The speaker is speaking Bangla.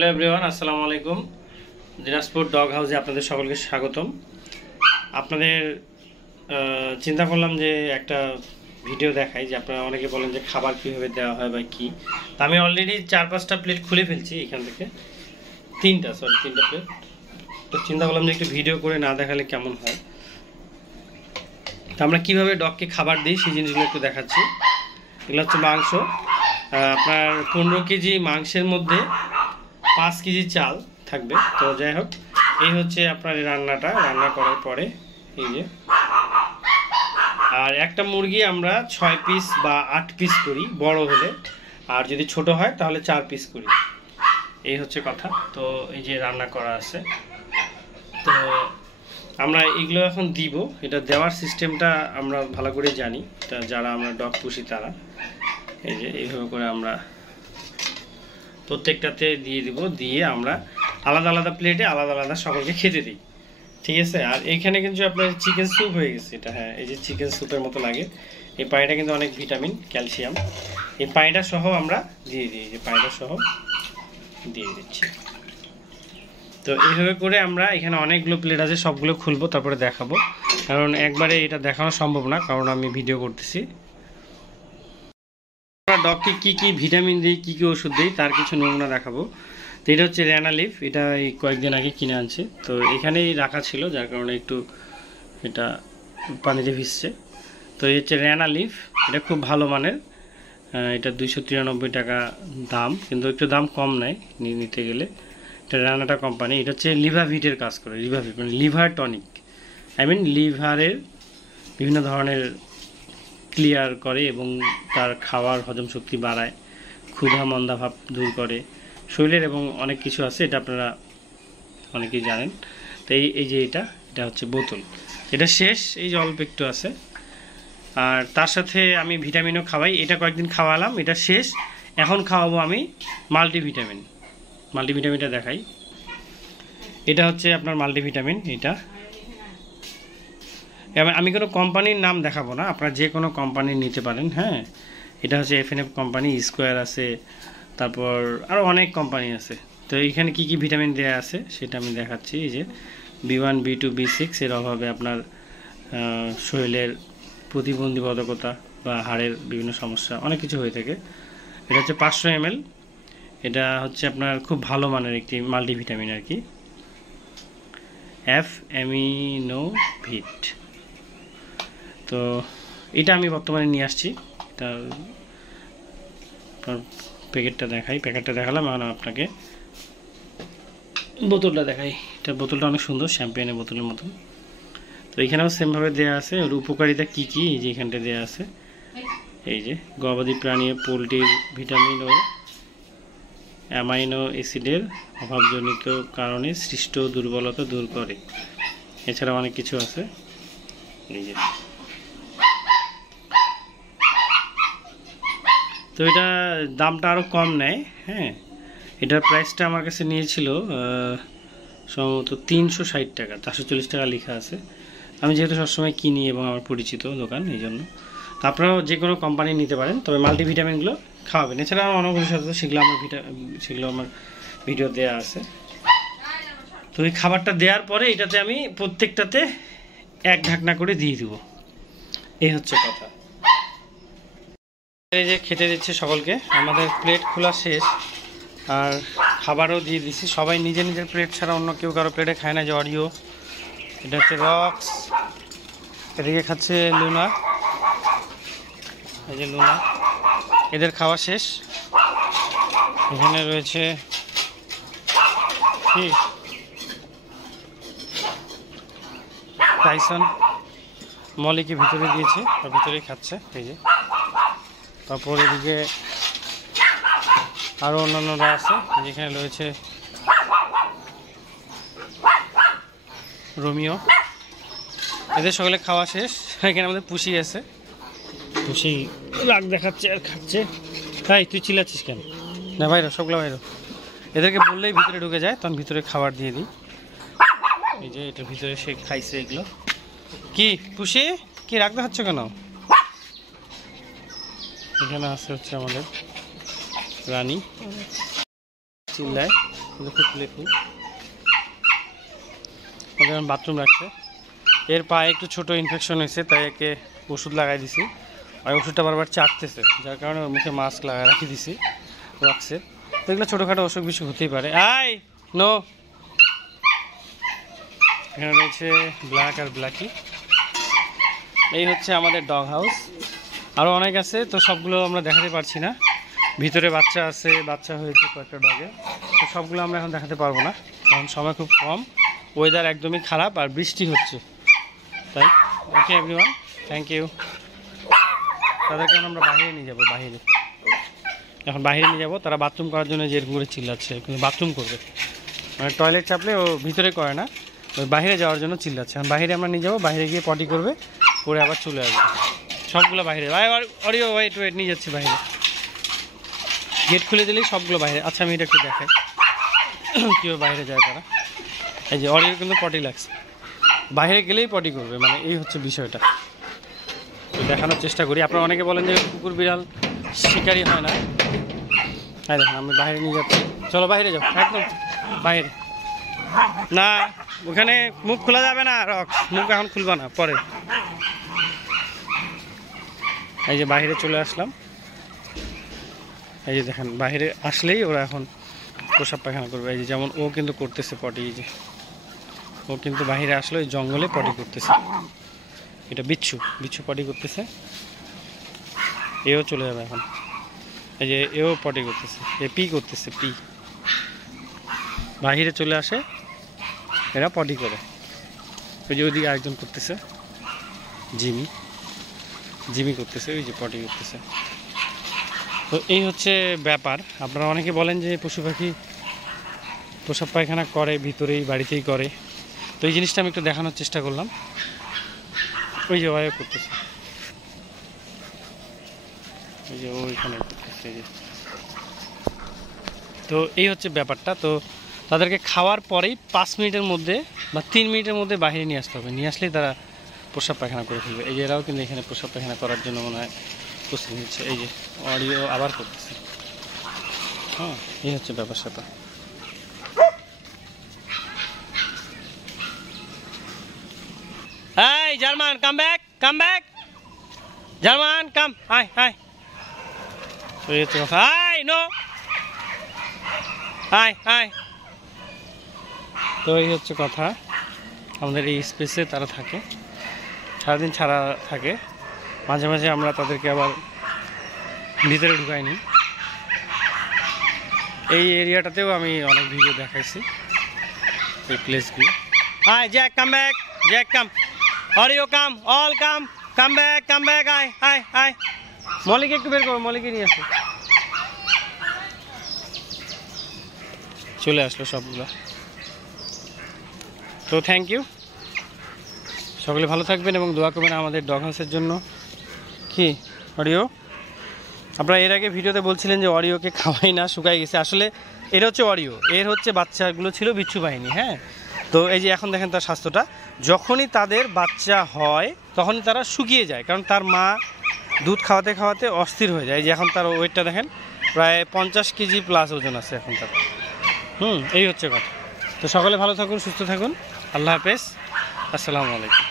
হ্যালো এভরিওয়ান, আসসালামু আলাইকুম। দিনাজপুর ডগ হাউসে আপনাদের সকলকে স্বাগতম। আপনাদের চিন্তা করলাম যে একটা ভিডিও দেখাই, যে আপনারা অনেকে বলেন যে খাবার কীভাবে দেওয়া হয় বা কী। তা আমি অলরেডি 4-5টা প্লেট খুলে ফেলছি, এখান থেকে তিনটা প্লেট। তো চিন্তা করলাম যে একটু ভিডিও করে না দেখালে কেমন হয়। তো আমরা কীভাবে ডগকে খাবার দিই সেই জিনিসগুলো একটু দেখাচ্ছি। এগুলো হচ্ছে মাংস। আপনার 15 কেজি মাংসের মধ্যে 5 কেজি চাল থাকবে। তো যাই হোক, এই হচ্ছে আপনার রান্না করার পরে এই যে। আর একটা মুরগি আমরা 6 পিস বা 8 পিস করি বড় হলে, আর যদি ছোট হয় তাহলে 4 পিস করি। এই হচ্ছে কথা। তো এই যে রান্না করা আছে, তো আমরা এগুলো এখন দিব। এটা দেওয়ার সিস্টেমটা আমরা ভালো করে জানি, এটা যারা আমরা ডগ পুষি তারা। এই যে এইভাবে করে আমরা প্রত্যেকটাতে দিয়ে দিব, দিয়ে আমরা আলাদা আলাদা প্লেটে আলাদা আলাদা সকলকে খেতে দিই, ঠিক আছে। আর এইখানে কিন্তু আপনার চিকেন স্যুপ হয়ে গেছে এটা। হ্যাঁ, এই যে চিকেন স্যুপের মতো লাগে। এই পানিটা কিন্তু অনেক ভিটামিন, ক্যালসিয়াম। এই পানিটা সহ আমরা দিয়ে দিই, যে পানিটা সহ দিয়ে দিচ্ছি। তো এইভাবে করে আমরা এখানে অনেকগুলো প্লেট আছে, সবগুলো খুলবো তারপরে দেখাবো, কারণ একবারে এটা দেখানো সম্ভব না, কারণ আমি ভিডিও করতেছি। ডগকে কি কি ভিটামিন দিই, কি কি ওষুধ দিই তার কিছু নমুনা দেখাবো। তো এটা হচ্ছে র্যানা লিফ, এটা এই কয়েকদিন আগে কিনে আনছি। তো এখানেই রাখা ছিল, যার কারণে একটু এটা পানিতে ভিজছে। তো এই হচ্ছে র্যানা লিফ, এটা খুব ভালো মানের। এটা 293 টাকা দাম, কিন্তু একটু দাম কম নেয় নিতে গেলে। এটা র্যানাটা কোম্পানি। এটা হচ্ছে লিভাভিটের কাজ করে। লিভাভিট মানে লিভার টনিক, লিভারের বিভিন্ন ধরনের ক্লিয়ার করে এবং তার খাওয়ার হজম শক্তি বাড়ায়, ক্ষুধা মন্দা ভাব দূর করে শরীরের, এবং অনেক কিছু আছে, এটা আপনারা অনেকেই জানেন। তো এই যে এটা হচ্ছে বোতল, এটা শেষ, এই যে অল্প একটু আছে। আর তার সাথে আমি ভিটামিনও খাওয়াই। এটা কয়েকদিন খাওয়ালাম, এটা শেষ। এখন খাওয়াবো আমি মাল্টিভিটামিনটা দেখাই। এটা হচ্ছে আপনার মাল্টিভিটামিন। এটা আমি কোনো কোম্পানির নাম দেখাবো না, আপনারা যে কোনো কোম্পানির নিতে পারেন। হ্যাঁ, এটা হচ্ছে FNF কোম্পানি, স্কোয়ার আছে, তারপর আরও অনেক কোম্পানি আছে। তো এইখানে কি কি ভিটামিন দেওয়া আছে সেটা আমি দেখাচ্ছি। এই যে B1, B2, B6 এর অভাবে আপনার শরীরের প্রতিবন্ধকতা বা হাড়ের বিভিন্ন সমস্যা অনেক কিছু হয়ে থাকে। এটা হচ্ছে 500 ml। এটা হচ্ছে আপনার খুব ভালো মানের একটি মাল্টিভিটামিন আর কি, অ্যামিনোভিট। তো এটা আমি বর্তমানে নিয়ে আসছি। এটা প্যাকেটটা দেখালাম, এখন আপনাকে বোতলটা দেখাই। এটা বোতলটা অনেক সুন্দর, শ্যাম্পেনের বোতলের মতন। তো এখানেও সেমভাবে দেওয়া আছে ওর উপকারিতা কি কি, এই যে এখানটা দেওয়া আছে। এই যে গবাদি প্রাণী পোলট্রির ভিটামিন ও অ্যামাইনো অ্যাসিডের অভাবজনিত কারণে সৃষ্ট দুর্বলতা দূর করে। এছাড়া অনেক কিছু আছে। এই যে, তো এটা দামটা আরও কম নেয়। হ্যাঁ, এটার প্রাইসটা আমার কাছে নিয়েছিল সম্ভবত 360 টাকা, 440 টাকা লেখা আছে। আমি যেহেতু সবসময় কিনি এবং আমার পরিচিত দোকান, এই জন্য। তো আপনারাও যে কোনো কোম্পানি নিতে পারেন, তবে মাল্টিভিটামিনগুলো খাওয়াবেন। এছাড়া আমার অনেক কিছু আছে, সেগুলো আমার ভিডিও দেওয়া আছে। তো এই খাবারটা দেওয়ার পরে এটাতে আমি প্রত্যেকটাতে 1 ঢাকনা করে দিয়ে দিব। এই হচ্ছে কথা। এই যে খেতে দিচ্ছে সকলকে, আমাদের প্লেট খোলা শেষ, আর খাবারও দিয়ে দিচ্ছি। সবাই নিজের নিজের প্লেট ছাড়া অন্য কেউ কারো প্লেটে খায় না। যে অরিও, এটা হচ্ছে রক্স, এদিকে খাচ্ছে লুনা। এই যে লুনা, এদের খাওয়া শেষ। এখানে রয়েছে কি টাইসন, মলিকে ভিতরে দিয়েছে, আর ভিতরেই খাচ্ছে। এই যে, তারপর এদিকে আরও অন্যান্যরা আছে, যেখানে রয়েছে রোমিও। এদের সকলে খাওয়া শেষ। এখানে আমাদের পুষি আছে, পুষি রাগ দেখাচ্ছে আর খাচ্ছে। তাই তুই চিল্লাচ্ছিস কেন? না বাইরো, সবগুলো বাইরো। এদেরকে বললেই ভিতরে ঢুকে যায়, তখন ভিতরে খাবার দিয়ে দিই। এই যে এটার ভিতরে সে খাইছে এগুলো। কি পুষি, কি রাগ দেখাচ্ছ কেন? এখানে আছে হচ্ছে আমাদের রানী, চিল্লায়। ওদের বাথরুম রাখছে। এর পায়ে একটু ছোট ইনফেকশন হয়েছে, তাই একে ওষুধ লাগাই দিছি। আর ওষুধটা বারবার চাটতেছে, যার কারণে ওর মুখে মাস্ক লাগা রাখি দিছি রাখছে। তো এগুলো ছোটোখাটো অসুখ বিসুখ হতেই পারে। আই নো, এখানে রয়েছে ব্ল্যাক আর ব্ল্যাকি। এই হচ্ছে আমাদের ডগ হাউস। আরও অনেক আছে, তো সবগুলো আমরা দেখাতে পারছি না। ভিতরে বাচ্চা আছে, বাচ্চা হয়েছে কয়েকটা ডগে, তো সবগুলো আমরা এখন দেখাতে পারবো না, কারণ সময় খুব কম, ওয়েদার একদমই খারাপ আর বৃষ্টি হচ্ছে। তাই ওকে এভরিওয়ান, থ্যাংক ইউ। তাদেরকে আমরা বাইরে নিয়ে যাবো, এখন বাইরে নিয়ে যাবো। তারা বাথরুম করার জন্য যেরকম করে চিল্লাচ্ছে, কিন্তু বাথরুম করবে, মানে টয়লেট চাপলে ও ভিতরে করে না, ওই বাইরে যাওয়ার জন্য চিল্লাচ্ছে। এখন বাইরে আমরা নিয়ে যাবো, বাইরে গিয়ে পটি করবে, করে আবার চলে আসবে। সবগুলো বাইরে, অরিও ওয়েট নিয়ে যাচ্ছে বাইরে। গেট খুলে দিলেই সবগুলো বাইরে। আচ্ছা আমি এটা একটু দেখাই কীভাবে বাইরে যায় তারা। এই যে অরিও কিন্তু পটি লাগছে, বাইরে গেলেই পটি করবে, মানে এই হচ্ছে বিষয়টা। তো দেখানোর চেষ্টা করি। আপনারা অনেকে বলেন যে কুকুর বিড়াল শিকারি হয় না। হ্যাঁ দেখুন, আমি বাইরে নিয়ে যাচ্ছি। চলো বাইরে যাও, একদম বাইরে না, ওখানে মুখ খোলা যাবে না, মুখ এখন খুলবা না, পরে। এই যে বাইরে চলে আসলাম। এই যে দেখেন, বাইরে আসলেই ওরা এখন প্রসাব পায়খানা করবে। এই যে যেমন ও কিন্তু করতেছে পটি, এই যে ও কিন্তু বাইরে আসলে ওই জঙ্গলে পটি করতেছে। এটা বিচ্ছু পটি করতেছে। এও চলে যাবে এখন। এই যে এও পটি করতেছে, এ পি করতেছে, পি বাহিরে চলে আসে, এরা পটি করে। ওই যে ওইদিকে আরেকজন করতেছে, জিমি করতেছে, ওই যে পটি করতেছে। তো এই হচ্ছে ব্যাপার। আপনারা অনেকে বলেন যে পশু পাখি প্রসাব পায়খানা করে ভিতরেই, বাড়িতেই করে। তো এই জিনিসটা আমি একটু দেখানোর চেষ্টা করলাম। ওই যে ওয়াইও করতেছে, ওই যে ওইখানে করতেছে, এই যে। তো এই হচ্ছে ব্যাপারটা। তো তাদেরকে খাওয়ার পরেই 5 মিনিটের মধ্যে বা 3 মিনিটের মধ্যে বাইরে নিয়ে আসতে হবে। নিয়ে আসলেই তারা প্রসাব পায়খানা করে ফেলবে। এই যে এরাও কিন্তু এখানে প্রসাব পায়খানা করার জন্য মনে হয় প্রস্তুতি নিচ্ছে। এই যে অডিও আবার করতেছে। হ্যাঁ, এই হচ্ছে ব্যাপার স্যাপার। Hey, German, come back. German, come. Hi. So it's off. Hi, no. Hi. তো এই হচ্ছে কথা। আমাদের এই স্পেসে তারা থাকে, সারাদিন ছাড়া থাকে। মাঝে মাঝে আমরা তাদেরকে আবার ভিতরে ঢুকাই নিই। এই এরিয়াটাতেও আমি অনেক ভিডিও দেখাইছি, এই প্লেসগুলো। Hi Jack, come back. Jack, come. Oreo, come. All come back. Hi. মলিকে একটু বের করো, মলিকে নিয়ে আসো। চলে আসলো সবগুলো। তো থ্যাংক ইউ, সকলে ভালো থাকবেন এবং দোয়া করবেন আমাদের ডগ হাউসের জন্য। কি অরিও, আপনারা এর আগে ভিডিওতে বলছিলেন যে অরিওকে খাওয়াই না, শুকাই গেছে। আসলে এর হচ্ছে অরিও, এর হচ্ছে বাচ্চাগুলো ছিল বিচ্ছু বাহিনী। হ্যাঁ, তো এই যে এখন দেখেন তার স্বাস্থ্যটা, যখনই তাদের বাচ্চা হয় তখনই তারা শুকিয়ে যায়, কারণ তার মা দুধ খাওয়াতে অস্থির হয়ে যায়। এই যে এখন তার ওয়েটটা দেখেন, প্রায় 50 কেজি প্লাস ওজন আছে এখন তার। এই হচ্ছে কথা। তো সকলে ভালো থাকুন, সুস্থ থাকুন। আল্লাহ হাফেজ, আসসালামু আলাইকুম।